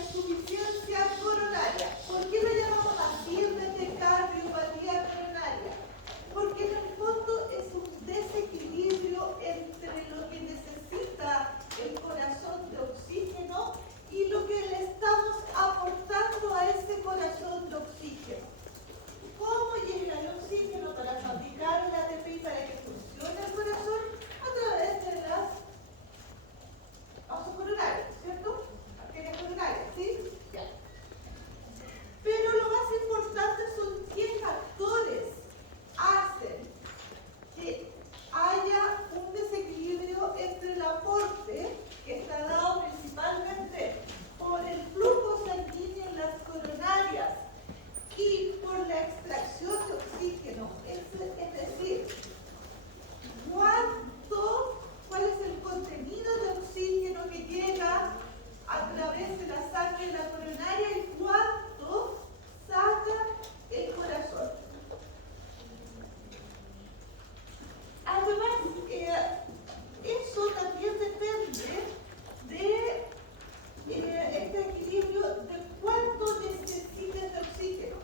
insuficiencia coronaria. ¿Por qué lo llamamos así en vez de cardiopatía coronaria? Porque en el fondo es un desequilibrio entre lo que necesita el corazón de oxígeno y lo que le estamos aportando a ese corazón de oxígeno. ¿Cómo llega el oxígeno para fabricar el ATP y para que funcione el corazón? A través de las vasos coronarios, ¿cierto? Arterias coronarias, ¿sí? Ya. Pero lo más importante son qué factores hacen que haya un desequilibrio entre el aporte, que está dado principalmente por el flujo sanguíneo en las coronarias y por la extracción de oxígeno, es decir, cuál es el contenido de oxígeno que llega a través de la sangre de la coronaria y cuánto saca el corazón. Además, eso también depende de este equilibrio de cuánto necesites de oxígeno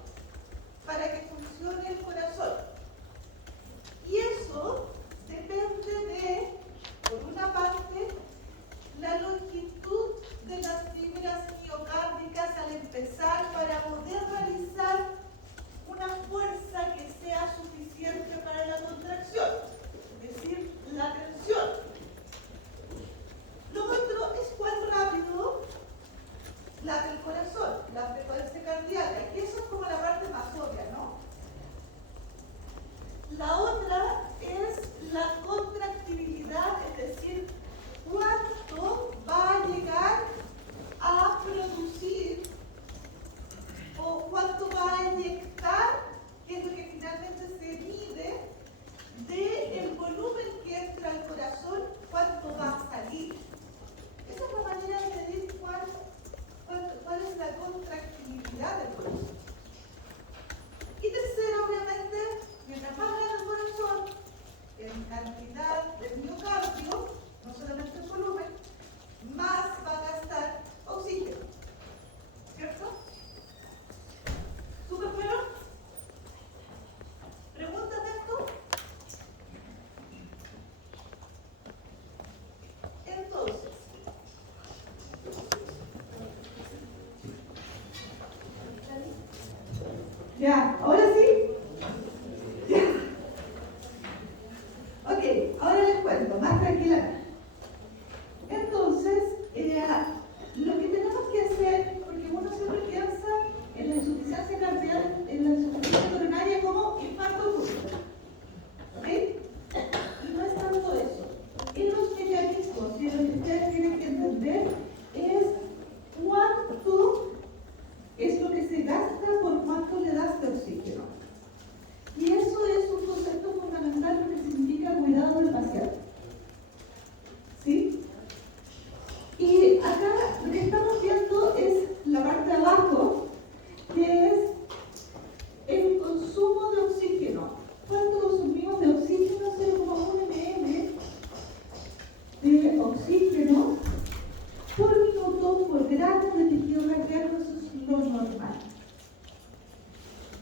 para que funcione el corazón. Y eso depende de, por una parte, la longitud de las fibras miocárdicas al empezar para poder realizar una fuerza que sea suficiente para la contracción, es decir, la tensión. Lo otro es cuán rápido late el corazón, la frecuencia cardíaca, y eso es como la parte más obvia, ¿no? La otra es la contractibilidad, es decir, cuánto va a llegar a producir o cuánto va a inyectar, que es lo que finalmente se mide del volumen que entra al corazón, cuánto va a salir. Esa es la manera de medir cuál es la contractibilidad del corazón. Y tercero, obviamente, mientras más grande el corazón, en cantidad de miocardio, no solamente en volumen, más va a gastar oxígeno. ¿Cierto? ¿Súper claro? ¿Preguntas de esto? Entonces, ya, ahora sí. Ya. Ok, ahora les cuento, más tranquilamente. Entonces, lo que tenemos que hacer, porque uno siempre piensa en la insuficiencia cardíaca, en la insuficiencia coronaria como infarto agudo. ¿Ok? Y no es tanto eso. En los mecanismos, y lo que ustedes tienen que entender es cuánto es lo que se gasta por cuánto le das de oxígeno. Y eso es un concepto fundamental porque significa cuidado del paciente. ¿Sí? Y acá lo que estamos viendo es la parte de abajo, que es el consumo de oxígeno. ¿Cuánto consumimos de oxígeno? 0,1 ml de oxígeno por minuto por gramo de tejido cardíaco, eso es lo normal.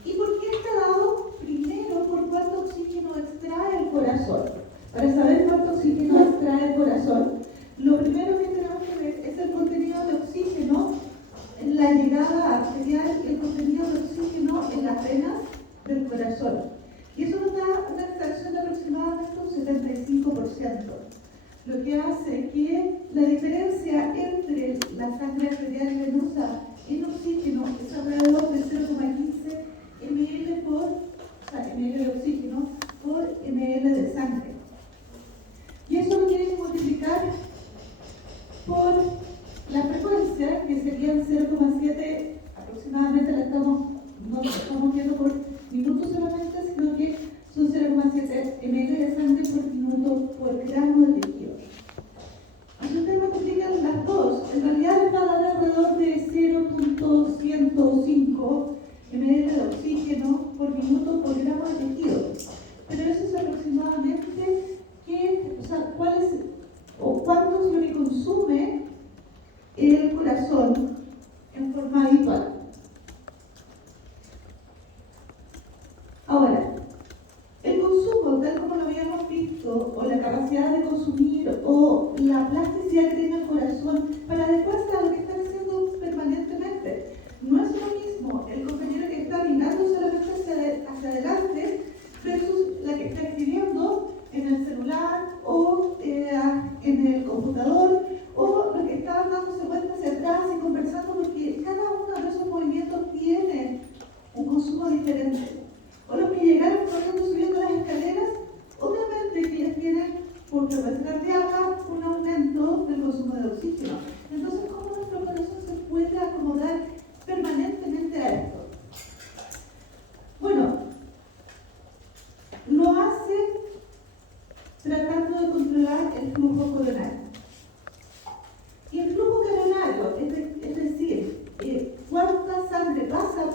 ¿Y por qué está dado? Primero, por cuánto oxígeno extrae el corazón. Para saber cuánto oxígeno extrae el corazón, lo primero que tenemos que ver es el contenido de oxígeno en la llegada arterial y el contenido de oxígeno en las venas del corazón. Y eso nos da una extracción de aproximadamente un 75%, lo que hace que la diferencia entre la sangre arterial y venosa en oxígeno es alrededor de 0,15 ml ml de oxígeno por ml de sangre. Y eso lo tiene que multiplicar por la frecuencia, que serían 0,7 aproximadamente, no lo estamos viendo por minuto solamente, sino que son 0,7 ml de sangre por minuto por gramo de tejido. Si ustedes multiplican las dos, en realidad les va a dar alrededor de 0,105 ml de oxígeno por minuto por gramo de tejido. Pero eso es aproximadamente cuál es o cuánto es lo que consume el corazón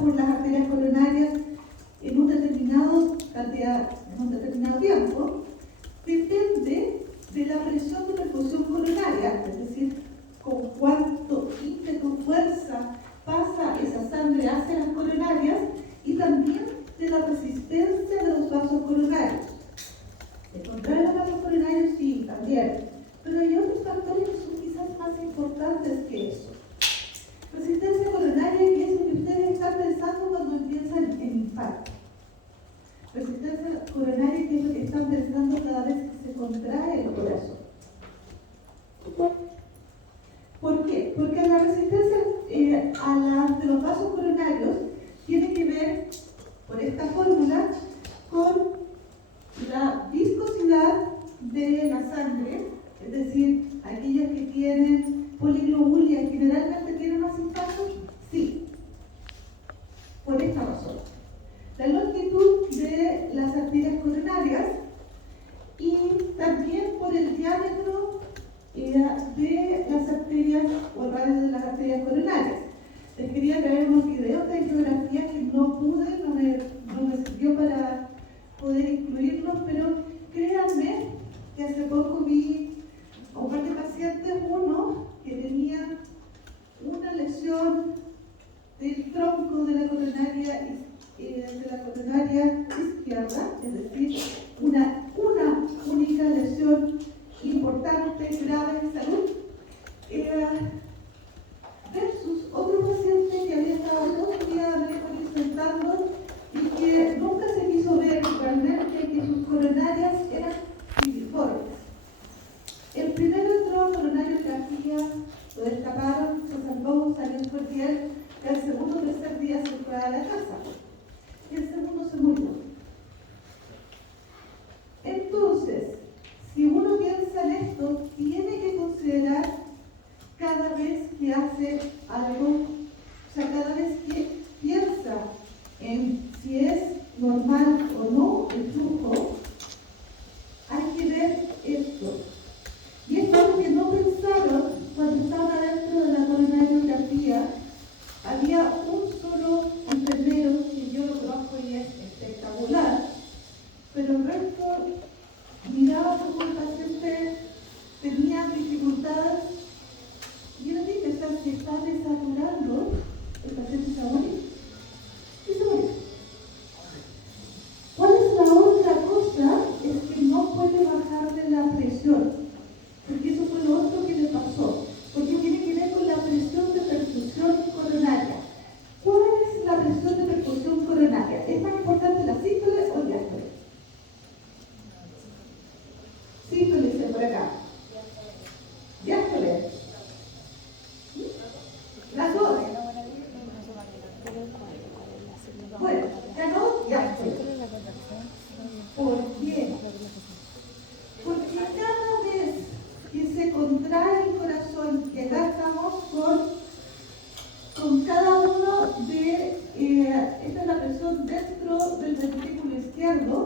por las arterias coronarias en un determinado tiempo, depende de la presión de perfusión coronaria, es decir, con cuánto ímpetu, fuerza pasa esa sangre hacia las coronarias, y también de la resistencia de los vasos coronarios. ¿Se contraen los vasos coronarios? Sí, también. Pero hay otros factores que son quizás más importantes que eso. Resistencia coronaria, que es lo que ustedes están pensando cuando piensan en infarto. Resistencia coronaria, que es lo que están pensando cada vez que se contrae el corazón. ¿Por qué? Porque la resistencia de los vasos coronarios tiene que ver, por esta fórmula, con la viscosidad de la sangre, es decir, aquellas que tienen poliglobulia generalmente tienen más infartos. Sí, por esta razón. La longitud de las arterias coronarias y también por el diámetro de las arterias o el radio de las arterias coronarias. Les quería traer unos videos de geografía que no pude, no me sirvió para poder incluirlos, pero créanme que hace poco vi a un par de pacientes, uno que tenía una lesión del tronco de la coronaria izquierda, es decir, una única lesión importante, grave en salud, versus otro paciente que había estado todo el día sentando y que nunca se quiso ver realmente que sus coronarias eran filiformes. El primero entró a coronarioterapia, lo destaparon, se salvó, salió súper bien, y al segundo o tercer día se fue a la casa. Y el segundo se murió. Entonces, si uno piensa en esto, tiene que considerar cada vez que hace algo, o sea, cada vez que piensa en si es normal o no el flujo, hay que ver esto. Y esto es lo que no pensaron cuando estaban adentro de la coronariografía. Había un solo enfermero, que yo lo conozco y es espectacular, pero el resto miraba como el paciente tenía dificultades. Y yo le dije, o sea, si está desaturando, el paciente se va a morir. Y se murió. ¿Cuál es la otra cosa? Es que no puede bajarle la presión. Porque eso fue lo otro que le pasó. Porque tiene que ver con la presión de perfusión coronaria. ¿Cuál es la presión de perfusión coronaria? ¿Es más importante la sístole o el diástole? Sístole, dice por acá. Diástole. Las dos. Bueno, ganó diástole. ¿Por qué? Porque cada vez que se contrae el corazón, que acá estamos con cada uno de, esta es la presión dentro del ventrículo izquierdo,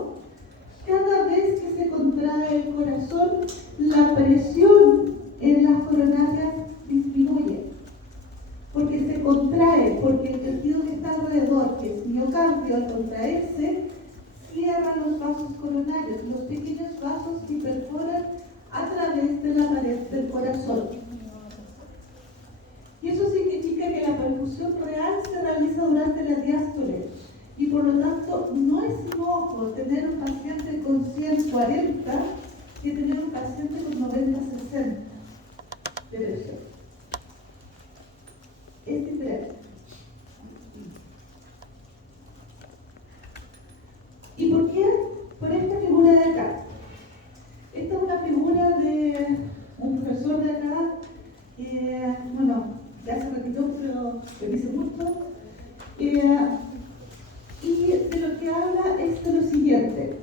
cada vez que se contrae el corazón, la presión en las coronarias disminuye. Porque se contrae, porque el tejido que está alrededor, que es miocardio, al contraerse, cierra los vasos coronarios, los pequeños vasos que perforan a través de la pared del corazón. Y eso significa que la perfusión real se realiza durante la diástole. Y por lo tanto, no es inocuo tener un paciente con 140 que tener un paciente con 90-60 de presión. Es diferente. ¿Y por qué? Por esta figura de acá. Esta es una figura de un profesor de acá, bueno, ya se repitió, pero lo dice mucho. Y de lo que habla es de lo siguiente.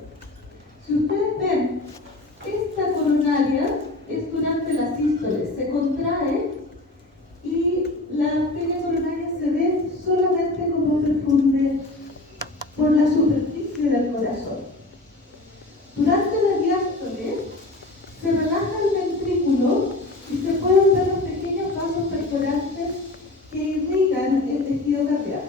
Si ustedes ven, esta coronaria es durante la sístole, se contrae y la arteria coronaria se ve solamente como perfunde por la superficie del corazón. Durante la diástole se relaja el ventrículo y se pueden ver los pequeños vasos perforantes que irrigan el tejido cardíaco.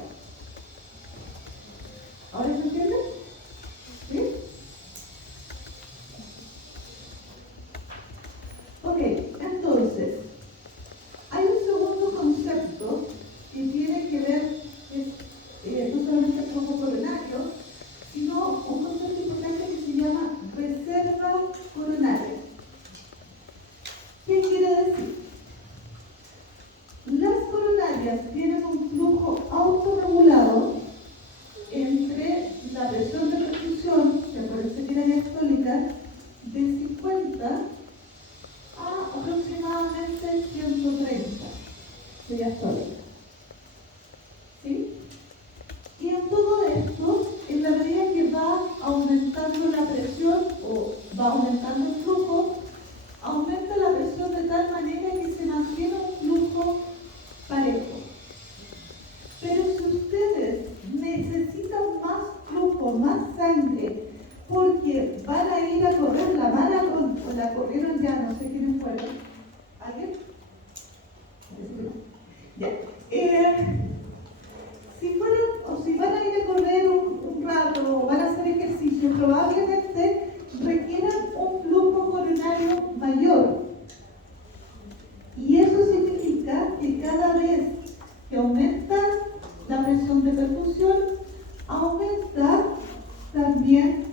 coronarias tienen un flujo autorregulado entre la presión de perfusión, que acuérdense que era diastólica, de 50 a aproximadamente 130 de diastólica. ¿Sí? Y en todo esto, en la medida que va aumentando la presión o va aumentando el flujo, aumenta la presión de tal manera que se mantiene un flujo parejo. Pero si ustedes necesitan más flujo, más sangre, porque van a ir a correr la maratón, o la corrieron ya, no sé quiénes fueron. ¿Alguien? Ya. Si fueron, o si van a ir a correr un rato, o van a hacer ejercicio, probablemente requieran un flujo coronario mayor. Y eso significa que cada vez que aumenta la presión de perfusión, aumenta también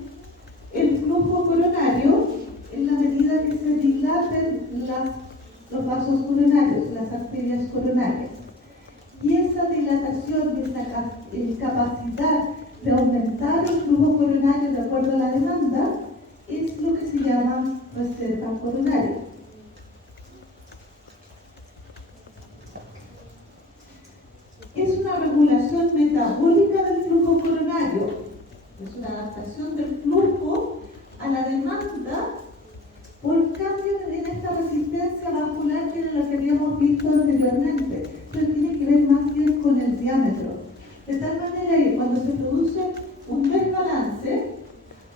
el flujo coronario en la medida que se dilaten los vasos coronarios, las arterias coronarias. Y esa dilatación y esa capacidad de aumentar el flujo coronario de acuerdo a la demanda es lo que se llama reserva coronaria. Es una regulación metabólica del flujo coronario. Es una adaptación del flujo a la demanda por cambio en esta resistencia vascular que era lo que habíamos visto anteriormente. Pero tiene que ver más bien con el diámetro. De tal manera que cuando se produce un desbalance,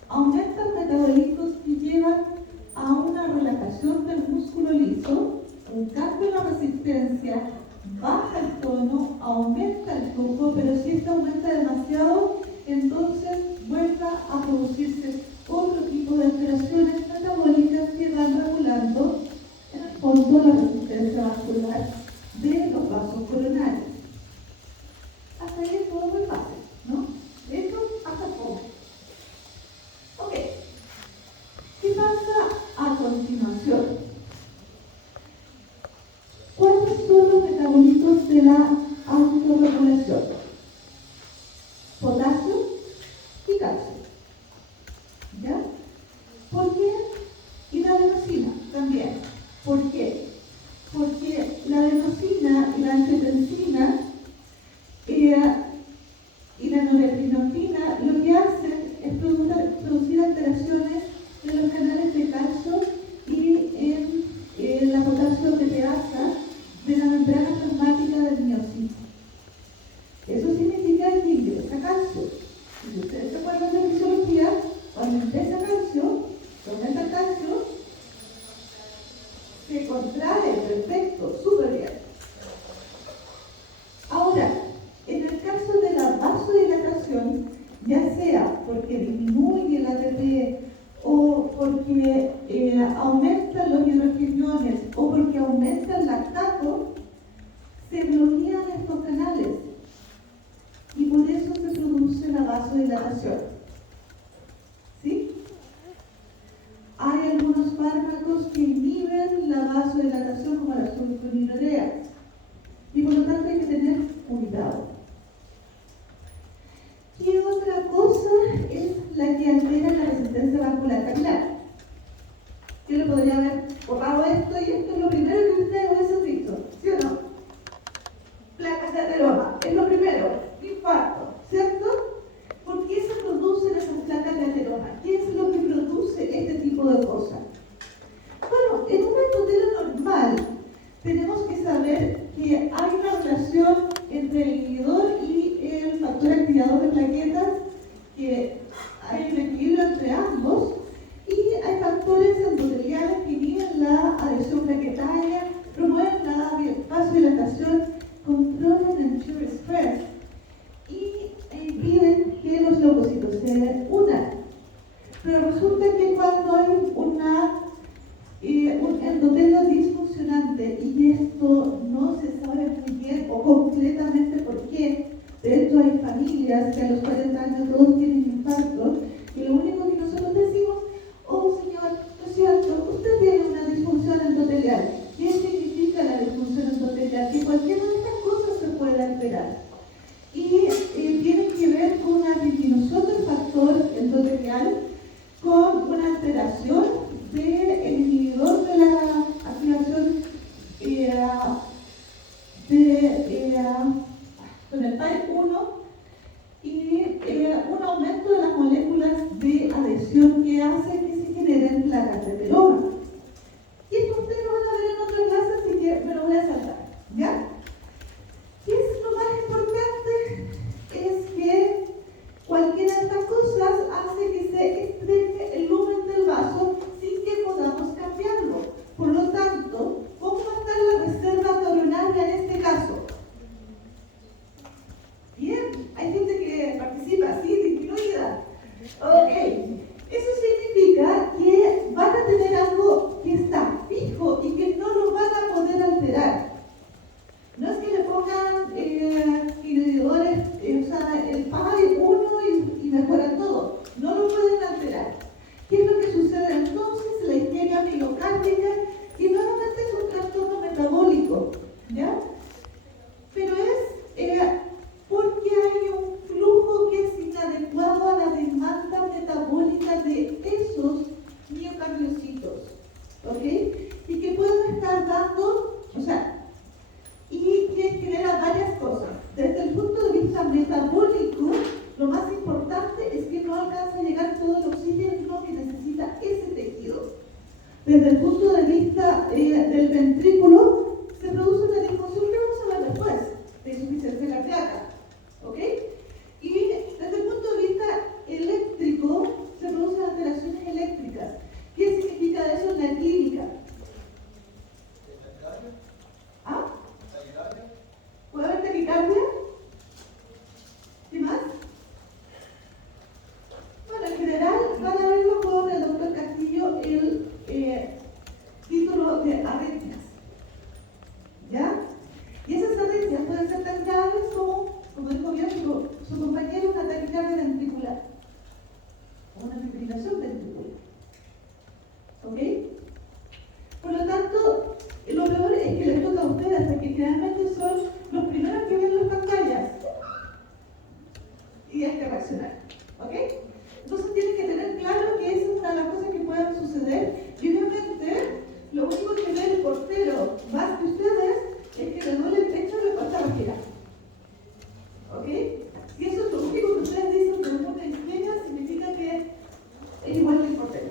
aumentan metabolitos que llevan a una relajación del músculo liso, un cambio en la resistencia, baja el tono, aumenta el flujo, pero si esto aumenta demasiado, entonces vuelva a producirse otro tipo de alteraciones metabólicas que van regulando en el fondo la resistencia vascular de los vasos coronarios. Hasta ahí es todo muy fácil, ¿no? Esto hasta el fondo. Ok. ¿Qué pasa a continuación? ¿Cuáles son los metabolitos de la autorregulación? Potasio y calcio. ¿Ya? ¿Por qué? Y la adenosina también. ¿Por qué? Porque la adenosina y la angiotensina y la norepinefrina lo que hacen es producir alteraciones de los canales de calcio y en la potasio proteasa de la membrana plasmática del miocito. Eso significa que ingresa calcio. Si ustedes se acuerdan de fisiología, cuando ingresa calcio, se aumenta el calcio, se contrae, perfecto, súper bien. Ahora, en el caso de la vasodilatación, ya sea porque disminuye el ATP o porque aumentan los hidrogeniones o porque aumenta el lactato, se bloquean estos canales y por eso se produce la vasodilatación. ¿Sí? Hay algunos fármacos que inhiben la vasodilatación como la sulfonilurea y por lo tanto hay que tener cuidado. ¿Qué otra cosa es la que altera la resistencia vascular capilar? Yo le podría haber borrado esto y esto es lo primero que ustedes hubiesen visto, ¿sí o no? Placas de ateroma, es lo primero, infarto, ¿cierto? ¿Por qué se producen esas placas de ateroma? ¿Qué es lo que produce este tipo de cosas? Bueno, en un endotelioma normal tenemos que saber que hay una relación entre el inhibidor y el factor activador de plaquetas, que hay un equilibrio entre ambos, y hay factores endoteliales que inhiben la adhesión plaquetaria, promueven la vasodilatación, controlan el shear stress y impiden que los leucocitos se unan. Pero resulta que cuando hay un endotelio disfuncionante y esto no se sabe muy bien o completamente por qué, de hecho hay familias que a los 40 años todos tienen infarto y lo único que nosotros decimos, oh señor, lo siento, usted tiene una disfunción endotelial. ¿Qué significa la disfunción endotelial? Que cualquiera de estas cosas se lateral. Y tiene que ver con una disminución del factor endotelial, con una alteración del inhibidor de la activación con el PAI-1 y un aumento de las moléculas de adhesión que hace que se generen placas de peloma. Y esto ustedes lo van a ver en otra clase, así que me lo voy a saltar, ¿ya? ¿Qué es lo más importante? Es que cualquiera de estas cosas hace que se estreche el lumen del vaso sin que podamos cambiarlo. Por lo tanto, ¿cómo va a estar la reserva coronaria en este caso? Bien, hay gente que participa así, disminuida. Ok, eso significa que van a tener algo que está fijo y que no lo van a poder alterar. No es que le pongan inhibidores, o sea, el PAI-1 y mejoran todo. No lo pueden alterar. ¿Qué es lo que sucede entonces? La isquemia miocárdica, que normalmente es un trastorno metabólico, ¿ya? Pero es porque hay un flujo que es inadecuado a la demanda metabólica de esos miocardiocitos, ¿ok? Y que pueden estar dando, o sea, y que genera varias cosas. Desde el punto de vista metabólico, lo más importante es que no alcanza a llegar todo el oxígeno que necesita ese tejido. Desde el punto de vista del ventrículo, se produce una disfunción que vamos a ver después, de insuficiencia cardíaca, ¿ok? Y desde el punto de vista eléctrico, se producen alteraciones eléctricas. ¿Qué significa eso en la clínica? ¿Ah? ¿Puede haber taquicardia? ¿Qué más? Bueno, en general van a verlo con el doctor Castillo el título de arritmias, ¿ya? Y esas arritmias pueden ser tan graves como dijo bien su compañero, una taquicardia ventricular o una fibrilación ventricular, ¿ok? Por lo tanto, lo peor es que les toca a ustedes, porque generalmente son los primeros que ven las pantallas y hay que reaccionar, ¿ok? Entonces tienen que tener claro que esa es una de las cosas que pueden suceder y obviamente lo único que ve el portero más que ustedes es que le duele el pecho y le cuesta respirar, ¿ok? Si eso es lo único que ustedes dicen de una isquemia, significa que es igual que el portero,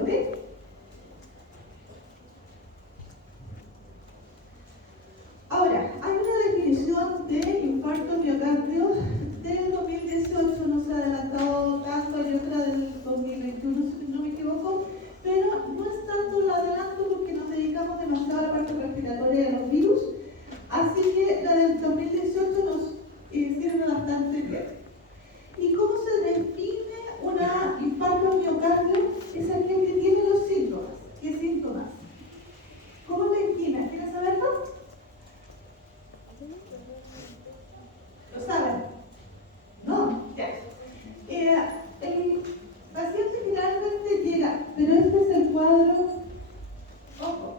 ¿ok? Ahora, hay una definición de infarto miocardio del 2018, no se ha adelantado tanto, hay otra del 2021, si no me equivoco, pero no es tanto el adelanto porque nos dedicamos demasiado a la parte respiratoria de los virus, así que la del 2018 nos sirve bastante bien. ¿Y cómo se define una infarto miocardio? Es aquel que tiene los síntomas. ¿Qué síntomas? ¿Cómo la angina? ¿Quieres saberlo? ¿Lo saben? ¿No? Ya. El paciente generalmente llega, pero este es el cuadro, ojo,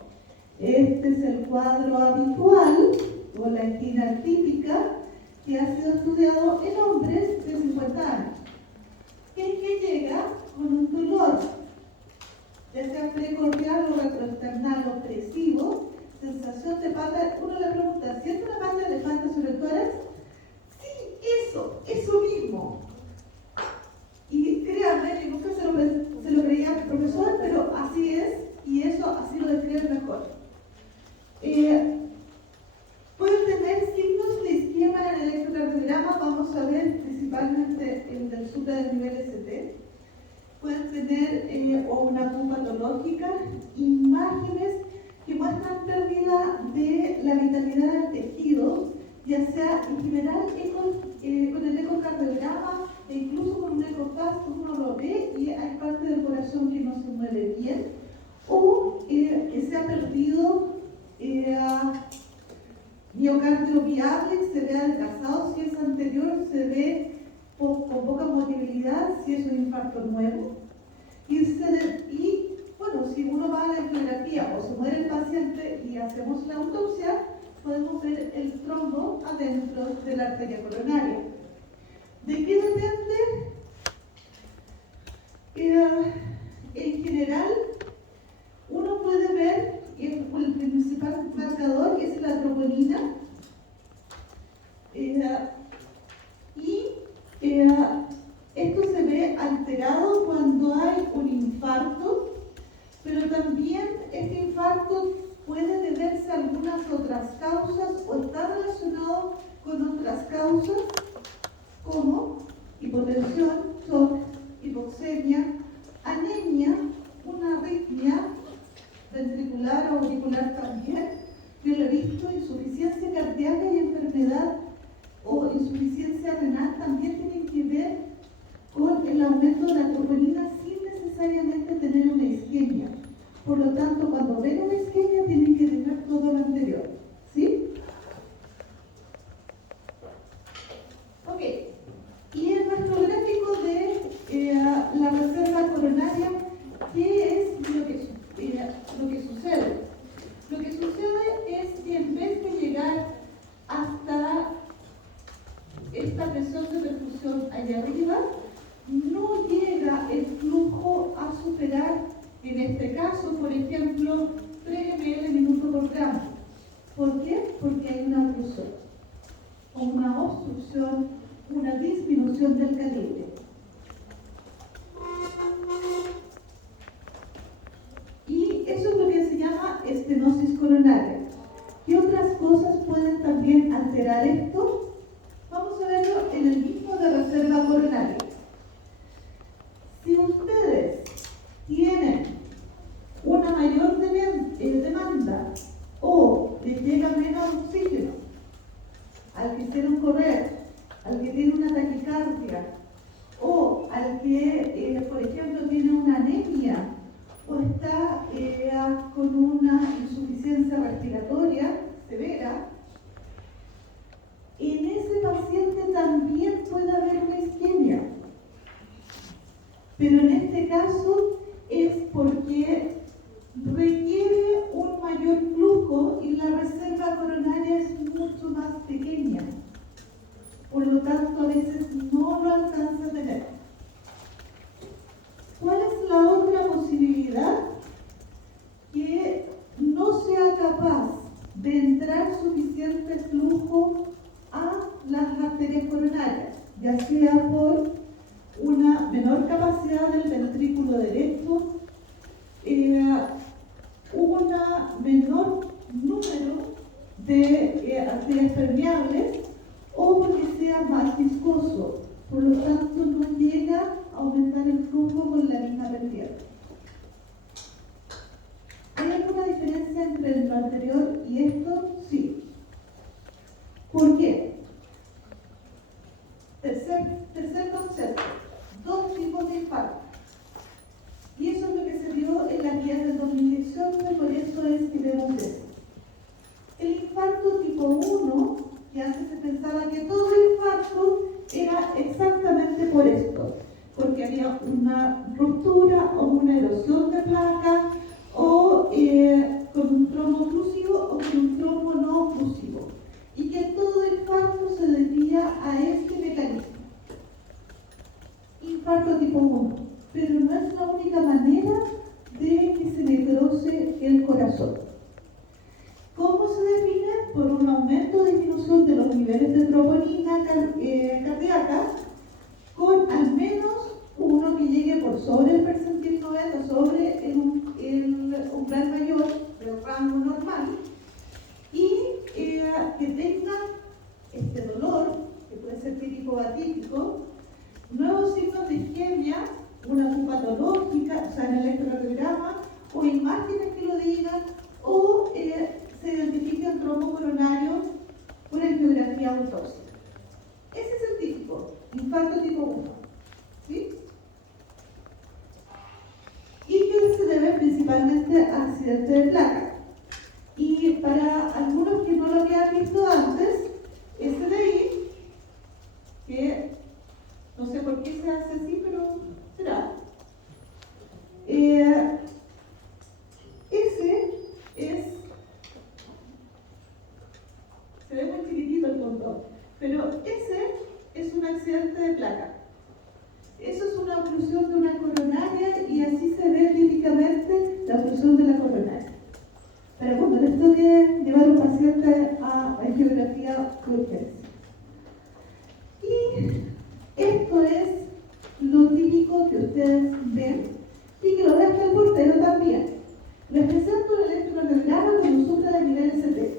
este es el cuadro habitual, o la angina típica, que ha sido estudiado en hombres de 50 años. Que llega con un dolor, ya sea precordial o retroesternal opresivo, sensación de pata. Uno le pregunta, ¿siente una pata de elefante sobre el tórax? Sí, eso mismo. Y créanme, que nunca se lo creía a mi profesor, pero así es, y eso así lo describe mejor. Pueden tener signos de isquemia en el electrocardiograma, vamos a ver principalmente el del supra del nivel ST. Pueden tener o una Q patológica, imágenes que muestran pérdida de la vitalidad del tejido, ya sea en general con el ecocardiograma e incluso con un ecofast uno lo ve y hay parte del corazón que no se mueve bien, o que se ha perdido miocardio viable, se ve adelgazado si es anterior, se ve con poca movilidad si es un infarto nuevo. Y bueno, si uno va a la ecografía o se muere el paciente y hacemos la autopsia, podemos ver el trombo adentro de la arteria coronaria. ¿De qué depende? En general, uno puede ver el principal marcador es la troponina, y esto se ve alterado cuando hay un infarto, pero también este infarto puede deberse a algunas otras causas o está relacionado con otras causas como hipotensión, shock, hipoxemia, anemia, una arritmia ventricular o auricular también, yo lo he visto, insuficiencia cardíaca y enfermedad o insuficiencia renal también tienen que ver con el aumento de la troponina sin necesariamente tener una isquemia. Por lo tanto, cuando ven una isquemia tienen que tener todo lo anterior. ¿Sí? Ok. Y en nuestro gráfico de la reserva coronaria, ¿qué es lo que sucede? Lo que sucede es que en vez de llegar hasta esta presión de perfusión allá arriba, no llega el flujo a superar, en este caso, por ejemplo, 3 ml minuto por gramo. ¿Por qué? Porque hay una oclusión, o una obstrucción, una disminución del calibre. Y eso es lo que se llama estenosis coronaria. ¿Qué otras cosas pueden también alterar esto? Vamos a verlo en el mismo de reserva coronaria. Si ustedes tienen una mayor demanda o les llega menos oxígeno al que hicieron correr, al que tiene una taquicardia o al que, por ejemplo, tiene una anemia o está con una insuficiencia respiratoria severa, en ese paciente también puede haber una isquemia. Pero en este caso es porque requiere un mayor flujo y la reserva coronaria es mucho más pequeña. Por lo tanto, a veces no lo alcanza a tener. ¿Cuál es la otra posibilidad? Que no sea capaz de entrar suficiente flujo a las arterias coronarias, ya sea por una menor capacidad del ventrículo derecho, un menor número de arterias permeables o porque sea más viscoso. Por lo tanto, no llega a aumentar el flujo con la misma cantidad. ¿Hay alguna diferencia entre lo anterior y esto? Sí. ¿Por qué? Tercer concepto. 2 tipos de infarto. Y eso es lo que se vio en las guías del 2018 y por eso es que vemos esto. El infarto tipo 1, que antes se pensaba que todo infarto era exactamente por esto, porque había una ruptura o una erosión de placa o con un trombo oclusivo o con un trombo no oclusivo, y que todo infarto se debía a este mecanismo. Infarto tipo 1, pero no es la única manera de que se necrose el corazón. ¿Cómo se define? Por un aumento o disminución de los niveles de troponina cardíaca con al menos uno que llegue por sobre el percentil 90, sobre el umbral mayor del rango normal, y que tenga este dolor, que puede ser típico o atípico, nuevos signos de isquemia, una Q patológica, o sea, en el electrocardiograma, o imágenes que lo digan, o se identifica el trombo coronario por angiografía o autopsia. Ese es el típico, infarto tipo 1. ¿Sí? Y que se debe principalmente a accidente de placa. Y para algunos que no lo habían visto antes, este de ahí, que no sé por qué se hace así, pero será. Ese es placa. Eso es una oclusión de una coronaria y así se ve típicamente la oclusión de la coronaria. Pero cuando les toque llevar a un paciente a angiografía de urgencia. Y esto es lo típico que ustedes ven y que lo ve hasta el portero también. Les presento un electrocardiograma con un supra de nivel ST.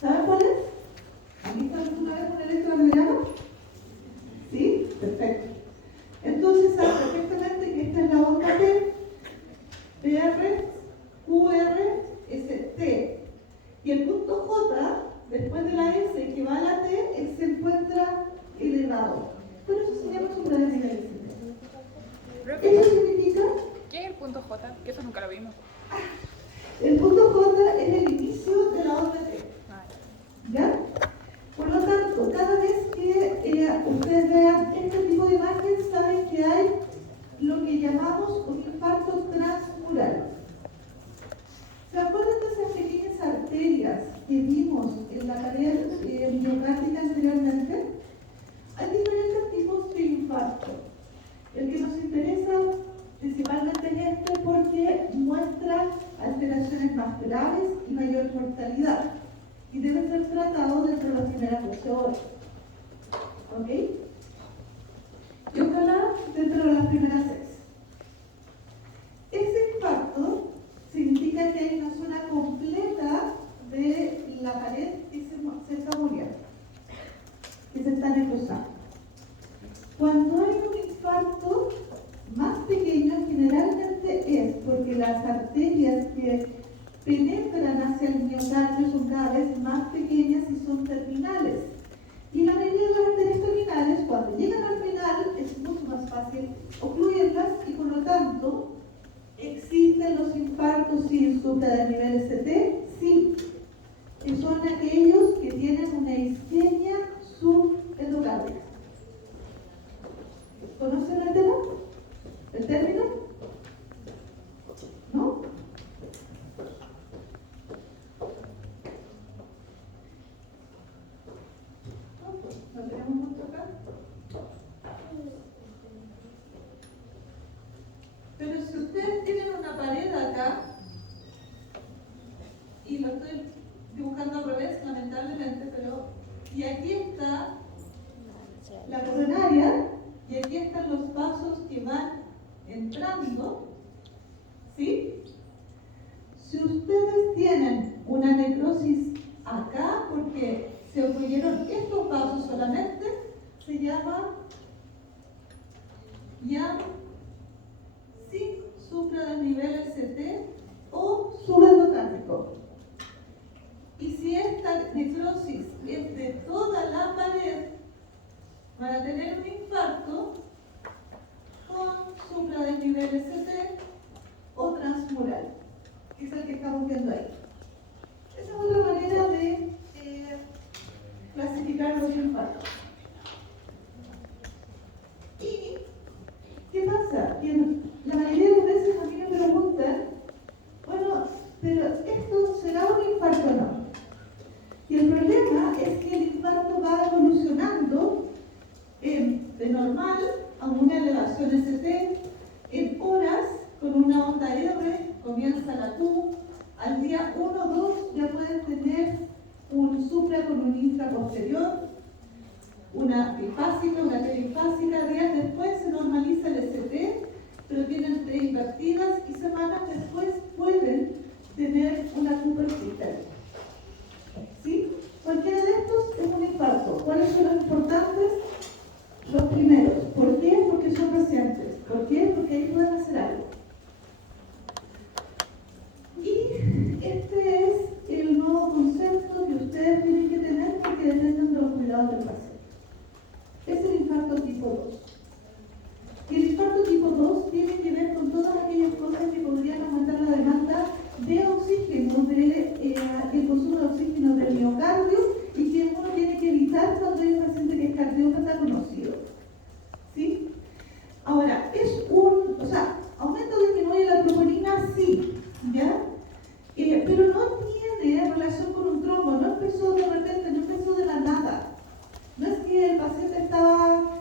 ¿Saben cuál es? ¿Han visto alguna vez un electrocardiograma? ¿Sí? Perfecto. Entonces saben perfectamente que esta es la onda P, PR, QR, ST. Y el punto J, después de la S que va a la T, se encuentra elevado. Por eso se llama supra de nivel ST. Eso significa... ¿Qué es el punto J? Que eso nunca lo vimos. El punto J es el inicio de la onda T. ¿Ya? Por lo tanto, cada vez que ustedes vean este tipo de imagen, saben que hay lo que llamamos un infarto transmural. ¿Se acuerdan de esas pequeñas arterias que vimos en la pared miocárdica anteriormente? Hay diferentes tipos de infarto. El que nos interesa principalmente es este porque muestra alteraciones más graves y mayor mortalidad y debe ser tratado dentro de las primeras 12 horas. ¿Ok? Y ojalá dentro de las primeras 6. Ese infarto significa que hay una zona completa de la pared que se está muriendo, que se está necrosando. Cuando hay un infarto más pequeño, generalmente es porque las arterias que penetran hacia el miocardio son cada vez más pequeñas y son terminales. Y la mayoría de las arterias terminales, cuando llegan al final, es mucho más fácil ocluirlas y por lo tanto, ¿existen los infartos sin supra de nivel ST? Sí. Que son aquellos que tienen una isquemia subendocárdica. ¿Conocen el tema? ¿El término? ¿No? ¿No tenemos mucho acá? Pero si ustedes tienen una pared acá, y lo estoy dibujando al revés, lamentablemente, pero y aquí está la coronaria, y aquí están los vasos que van entrando, ¿sí? Si ustedes tienen una necrosis acá, porque se ocurrieron estos vasos solamente, se llama YAM sin supra del nivel ST o subendocárdico. Y si esta necrosis es de toda la pared, van a tener un infarto con supra del nivel ST o transmural, que es el que estamos viendo ahí. Esa es otra manera de clasificar los infartos. ¿Y qué pasa? Que la mayoría de las veces a mí me preguntan, bueno, pero ¿esto será un infarto o no? Y el problema es que el infarto va evolucionando de normal a una elevación ST en horas con una onda R, comienza la Q, al día 1 o 2 ya pueden tener un supra con un infra posterior, una bifásica, una tribifásica, días después se normaliza el ST, pero tienen T invertidas y semanas después pueden tener una Q persistente. ¿Sí? Cualquiera de estos es un infarto. ¿Cuáles son los importantes? Los primeros. ¿Por qué? Porque son recientes. ¿Por qué? Porque ahí pueden hacer algo. Y este es el nuevo concepto que ustedes tienen que tener porque dependen de los cuidados del paciente. Es el infarto tipo 2. Y el infarto tipo 2 tiene que ver con todas aquellas cosas que podrían aumentar la demanda de oxígeno, el consumo de oxígeno del miocardio y que uno tiene que evitar cuando hay un paciente que es cardiópata conocido. ¿Sí? Ahora, ¿aumenta o disminuye la troponina? Sí, ¿ya? Pero no tiene relación con un trombo, no empezó de repente, no empezó de la nada. No es que el paciente estaba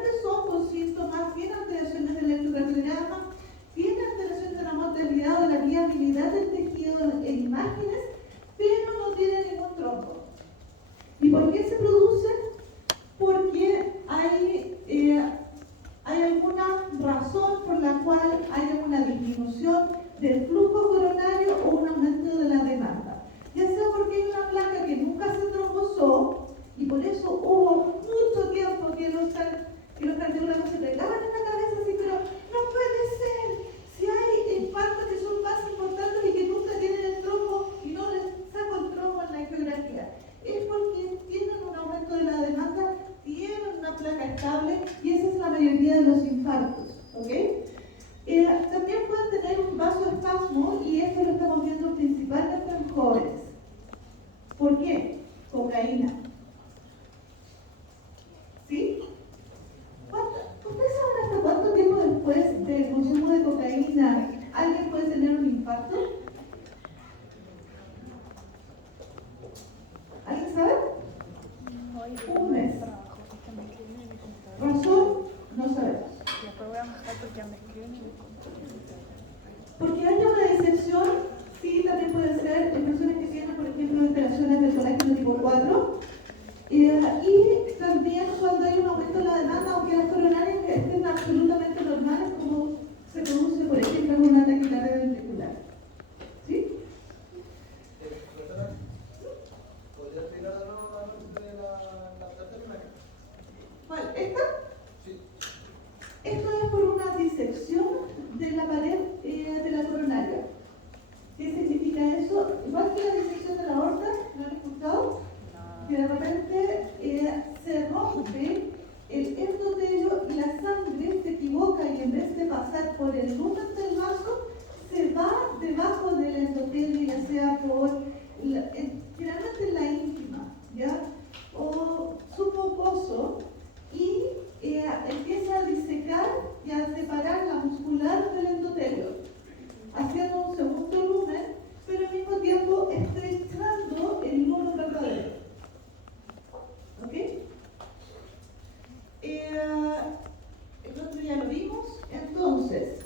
generalmente son con síntomas, tienen alteraciones del electrocardiograma, tienen alteración de la mortalidad o de la viabilidad del tejido en imágenes, pero no tienen ningún trombo. ¿Y por qué se producen? Porque hay alguna razón por la cual hay una disminución del flujo coronario o un aumento de la demanda. Ya sea porque hay una placa que nunca se trombosó y por eso hubo mucho tiempo que los cardiólogos se pegaban en la cabeza así, pero no puede ser, si hay infartos que son más importantes y que nunca tienen el trombo y no les saco el trombo en la ecografía. Es porque tienen un aumento de la demanda, tienen una placa estable y esa es la mayoría de los infartos, ¿ok? También pueden tener un vasoespasmo y esto lo estamos viendo principalmente en jóvenes. ¿Por qué? Cocaína. ¿Sí? ¿Ustedes saben hasta cuánto tiempo después del consumo de cocaína alguien puede tener un infarto? ¿Alguien sabe? Un mes. ¿Razón? No sabemos. Porque hay una disección, sí, también puede ser en personas que tienen, por ejemplo, alteraciones del colágeno tipo 4. Y también cuando hay un aumento en la demanda, aunque las coronarias estén absolutamente normales, como se produce, por ejemplo, en una taquicardia ventricular. ¿Sí? ¿Podría explicar de nuevo la tercera imagen? ¿Cuál? ¿Esta? Sí. Esto es por una disección de la pared de la coronaria. ¿Qué significa eso? Igual que la disección de la aorta, ¿lo han escuchado? Que de repente se rompe el endotelio y la sangre se equivoca y en vez de pasar por el lumen del vaso, se va debajo del endotelio, ya sea por, generalmente en la íntima, ¿ya? O submucoso, y empieza a disecar y a separar la muscular del endotelio, haciendo un segundo lumen, pero al mismo tiempo estrechando el lumen verdadero. ¿Ok? El otro ya lo vimos. Entonces,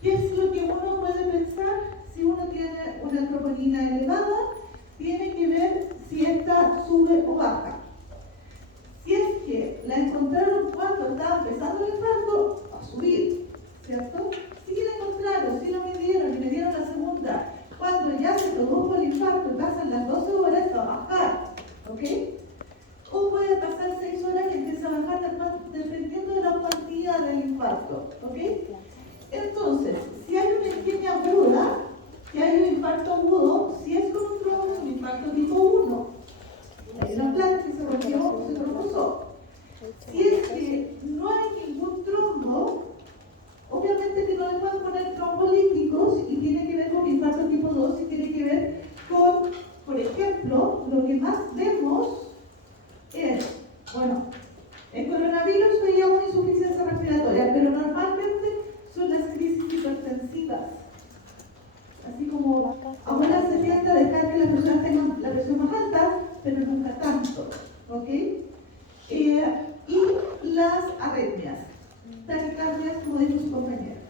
¿qué es lo que uno puede pensar si uno tiene una troponina elevada? Tiene que ver si esta sube o baja. Si es que la encontraron cuando estaba empezando el infarto, va a subir, ¿cierto? Si la encontraron, si la midieron y me dieron la segunda, cuando ya se produjo el infarto y pasan las 12 horas, va a bajar, ¿ok? O puede pasar 6 horas y empieza a bajar dependiendo de la cuantía del infarto, ¿ok? Entonces, si hay una isquemia aguda, si hay un infarto agudo, si es con un trombo, es un infarto tipo 1. Hay una placa que se rompió o se trombosó. Si es que no hay ningún trombo, obviamente que no le pueden poner trombolíticos y tiene que ver con infarto tipo 2 y tiene que ver con, por ejemplo, lo que más vemos es, bueno, en coronavirus veíamos insuficiencia respiratoria, pero normalmente son las crisis hipertensivas. Así como ahora se tiende a dejar que las personas tengan la presión más alta, pero nunca tanto, ¿ok? Y las arritmias, taquicardias, como dijo su compañera.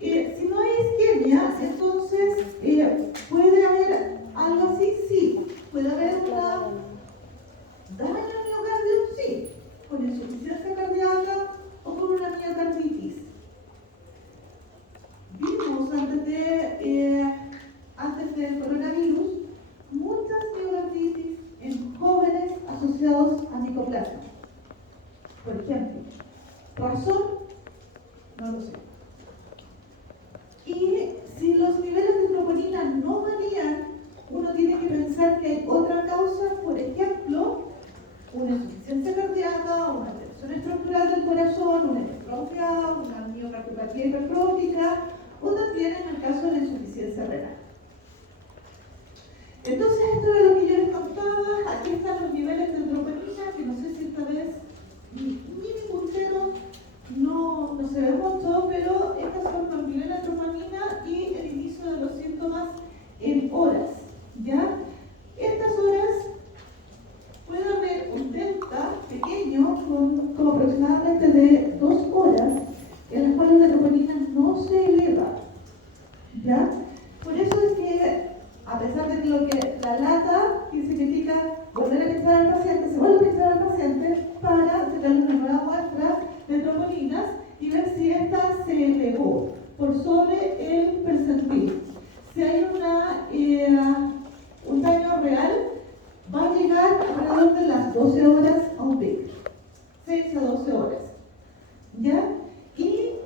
Si no hay isquemia, entonces puede haber algo así, sí. Puede haber una daño al miocardio, sí, con insuficiencia cardíaca o con una miocarditis. Vimos antes del coronavirus muchas miocarditis en jóvenes asociados a micoplasma. Por ejemplo, ¿razón? No lo sé. Y si los niveles de troponina no varían, uno tiene que pensar que hay otra causa, por ejemplo, una insuficiencia cardíaca, una alteración estructural del corazón, una hipertrofia, una miocardiopatía hipertrófica, o también en el caso de la insuficiencia renal. Entonces, esto era lo que yo les contaba. Aquí están los niveles de troponina, que no sé si esta vez mi puntero no se ve mucho, pero estos son los niveles de troponina y el inicio de los síntomas en horas, ¿ya? Estas horas puede haber un delta pequeño con sentir. Si hay un daño real, va a llegar alrededor de las 12 horas a un pic, 6 a 12 horas. ¿Ya? Y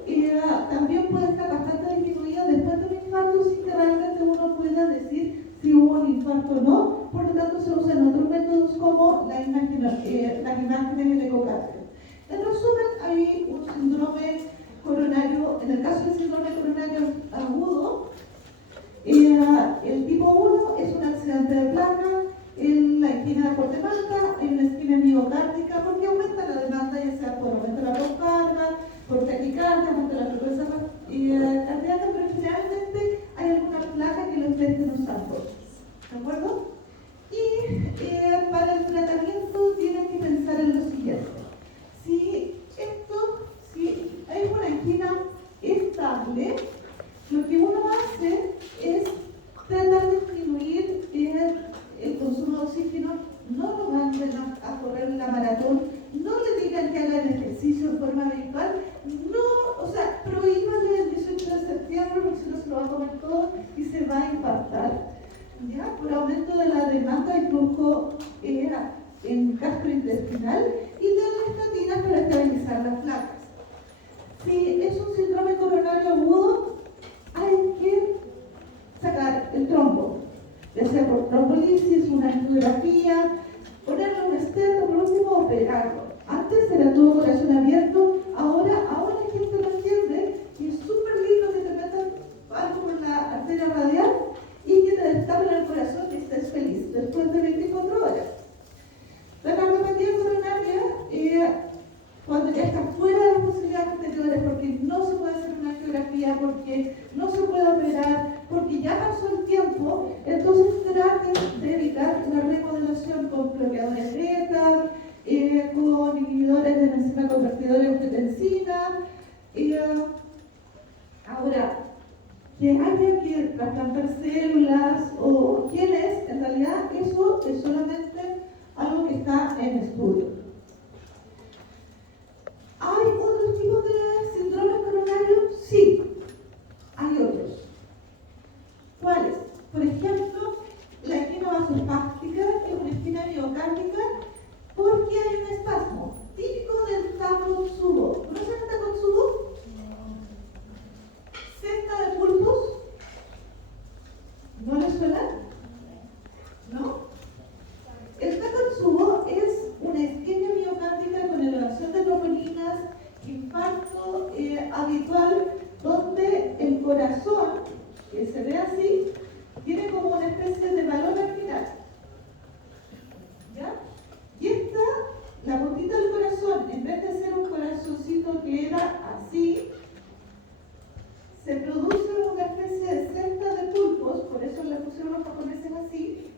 también puede estar bastante disminuida después de un infarto sin que realmente uno pueda decir si hubo un infarto o no. Por lo tanto, se usan otros métodos como las imágenes de ecocardio. En resumen, hay un síndrome coronario, en el caso del síndrome coronario agudo, el tipo 1 es un accidente de placa, la isquemia de aporte manta, hay una isquemia miocárdica porque aumenta la demanda, ya sea por aumento de la broncardia, por taquicardia, aumento de la frecuencia cardíaca, pero generalmente hay alguna placa que lo esté desnudando. ¿De acuerdo? Y para el tratamiento tienen que pensar en lo siguiente. Si hay una angina estable, lo que uno hace es tratar de disminuir el consumo de oxígeno, no lo manden a correr la maratón, no le digan que hagan ejercicio en forma habitual, prohíbanle el 18 de septiembre porque si no se lo va a comer todo y se va a infartar. ¿Ya? Por aumento de la demanda y flujo en gastrointestinal y de las estatinas para estabilizar las placas. Si es un síndrome coronario agudo, hay que sacar el trombo, ya sea por trombolisis, una angiografía, ponerle un stent o por último operarlo. Antes era todo corazón abierto, ahora la gente lo entiende y es súper lindo que te metan algo por la arteria radial y que te destapen el corazón y estés feliz después de 24 horas. La cardiopatía coronaria, cuando ya está fuera de las posibilidades anteriores, porque no se puede hacer una angiografía, porque no se puede operar, porque ya pasó el tiempo, entonces traten de evitar la remodelación con bloqueadores beta, con inhibidores de la enzima convertidora de angiotensina. Ahora, que haya que trasplantar células o genes, en realidad eso es solamente algo que está en estudio. ¿Hay otros tipos de síndromes coronarios? Sí, hay otros. ¿Cuáles? Por ejemplo, la isquemia vasospástica, que es una isquemia miocárdica, porque hay un espasmo típico del Takotsubo. ¿Conocen el Takotsubo? ¿Cesta de pulpos? ¿No les suena? ¿No? El Takotsubo es una isquemia miocárdica con elevación de trombolinas, infarto habitual, donde el corazón, que se ve así, tiene como una especie de balón al final. ¿Ya? Y la puntita del corazón, en vez de ser un corazoncito que era así, se produce una especie de cesta de pulpos, por eso le pusieron los japoneses así,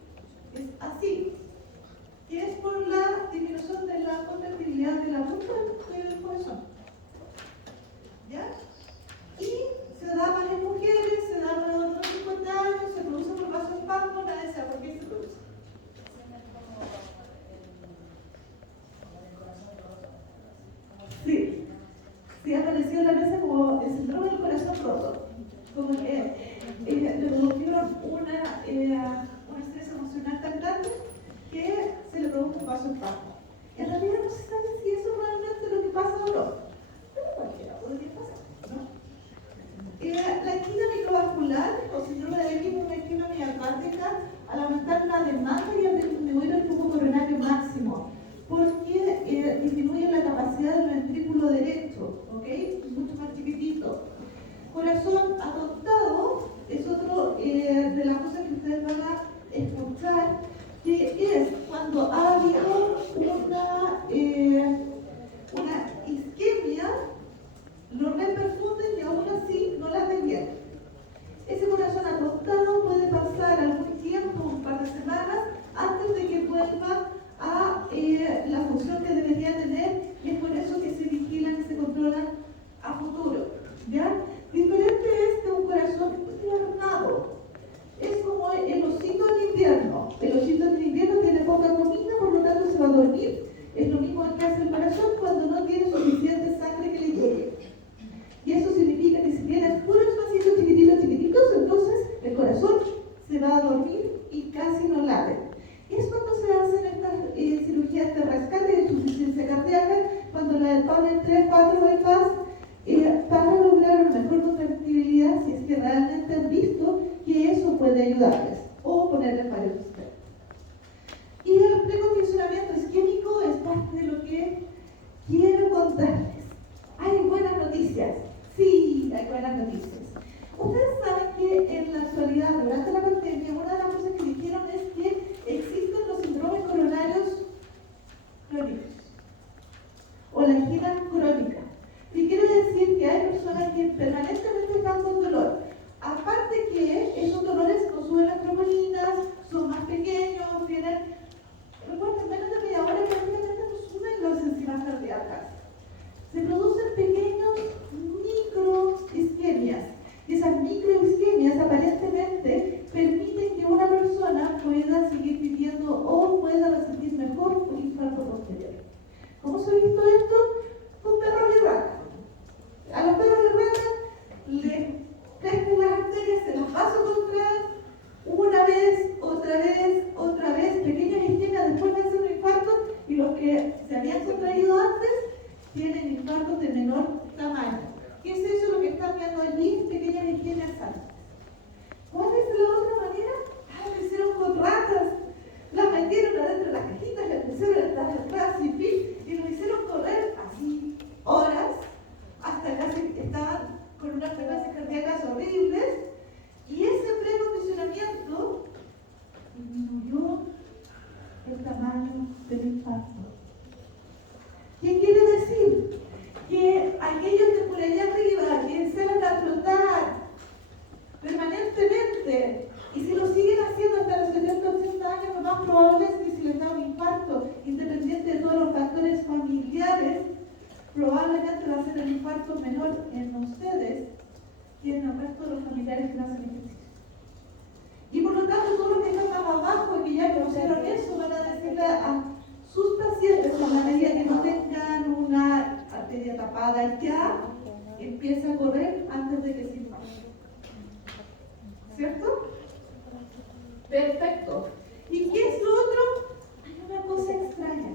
es así, que es por la disminución de la contractilidad de la punta del corazón. ¿Ya? Y se da más en mujeres, se da alrededor de los 50 años, que realmente han visto que eso puede ayudarles o ponerles varios expertos. Y el precondicionamiento isquémico es parte de lo que quiero contarles. Hay buenas noticias. Sí, hay buenas noticias. Ustedes saben que en la actualidad, durante la pandemia, una de las cosas que dijeron es que existen los síndromes coronarios crónicos o la angina crónica. Y quiere decir que hay personas que permanentemente están con dolor. Aparte que esos dolores no suben las trombolinas, son más pequeños, tienen, recuerden, menos de media hora prácticamente no suben las enzimas cardíacas. Se producen pequeños microisquemias. Y esas microisquemias aparentemente permiten que una persona pueda seguir viviendo o pueda resentir mejor un infarto posterior. ¿Cómo se ha visto esto? Con perros y ratas. A los perros y ratas les crecen las arterias, se las vasocontraen una vez, otra vez, pequeñas isquemias, después de hacer un infarto, y los que se habían contraído antes tienen infartos de menor tamaño. ¿Qué es eso lo que están viendo allí? Pequeñas isquemias antes. ¿Cuál es la otra manera? Lo hicieron con ratas. Las metieron adentro de las cajitas, les pusieron las atrás sin fin y lo hicieron correr así horas hasta casi estaban con unas frecuencias cardíacas horribles, y ese precondicionamiento disminuyó el tamaño del infarto. ¿Qué quiere decir? Que aquellos que por allá arriba que salen a trotar permanentemente y si lo siguen haciendo hasta los 70 o 80 años, lo más probable es que si les da un infarto, independiente de todos los factores familiares, probablemente va a ser el infarto menor en ustedes que en el resto de los familiares que no hacen ejercicio. Y por lo tanto, todos los que están más abajo y que ya conocieron eso, van a decirle a sus pacientes, en la medida que no tengan una arteria tapada, ya empieza a correr antes de que se infarte. ¿Cierto? Perfecto. ¿Y qué es lo otro? Hay una cosa extraña.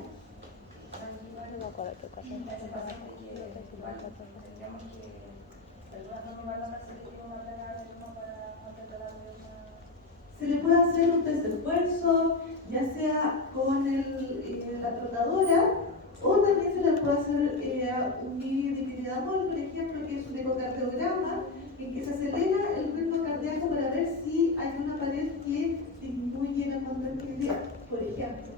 Se le puede hacer un test de esfuerzo, ya sea con la trotadora, o también se le puede hacer un dipiritamol, por ejemplo, que es un ecocardiograma, en que se acelera el ritmo cardíaco para ver si hay una pared que disminuye la contractilidad, por ejemplo.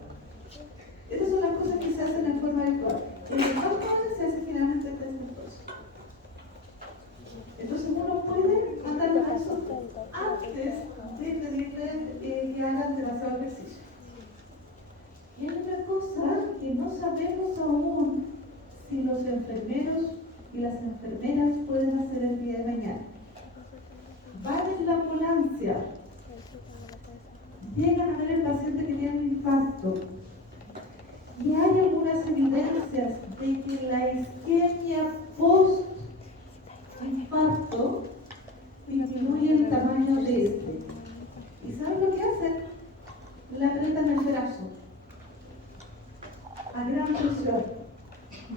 Estas son las cosas que se hacen en forma habitual. En el más joven se hace generalmente el test de esfuerzo. Entonces uno puede mandarlo a eso antes de pedirle que hagan demasiado ejercicio. Y hay otra cosa que no sabemos aún si los enfermeros y las enfermeras pueden hacer el día de mañana. Van en la ambulancia, llegan a ver el paciente que tiene un infarto y hay algunas evidencias de que la isquemia post-infarto disminuye el tamaño de este. ¿Y saben lo que hacen? Le apretan el brazo a gran presión.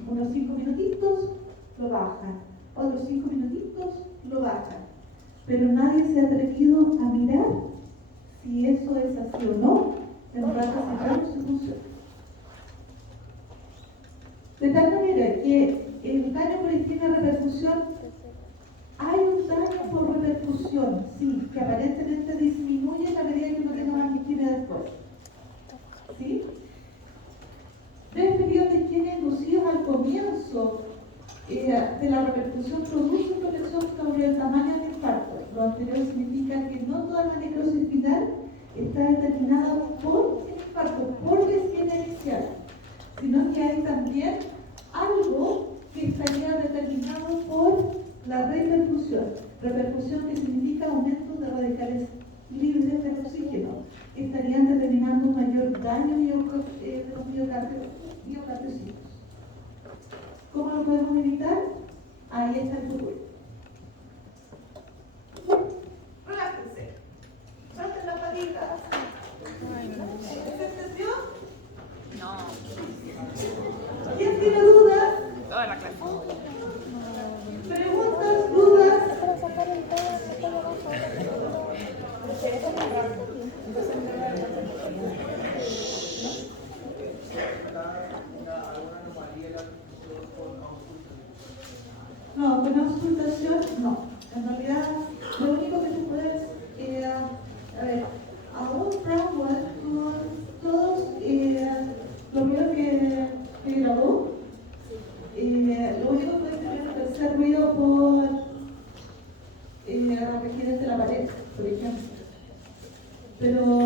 Unos 5 minutitos lo bajan, otros 5 minutitos lo bajan. Pero nadie se ha atrevido a mirar si eso es así o no en ratas y perros se funciona. De tal manera que el daño por isquemia repercusión, hay un daño por repercusión, sí, que aparentemente disminuye la medida que no tenga más isquemia después. ¿Sí? 3 periodos de isquemia inducidos al comienzo de la repercusión producen protección sobre el tamaño del infarto. Lo anterior significa que no toda la necrosis final está determinada por el infarto, por la isquemia inicial, sino que hay también algo que estaría determinado por la repercusión. Repercusión que significa aumento de radicales libres del oxígeno, que estarían determinando un mayor daño de los miocardiocitos. ¿Cómo lo podemos evitar? Ahí está el futuro. Relájense. Suelten las patitas. ¿Se entendió? No. ¿Quién tiene dudas? Toda la clase. ¿Preguntas? ¿Dudas? ¿Alguna anomalía en la discusión con auscultación? No, con auscultación no. En realidad, lo único que tú puedes, a ver, a un framework con todos los ruidos que grabó, lo único que puedes tener es hacer ruido por rompecabezas de la pared, por ejemplo. Pero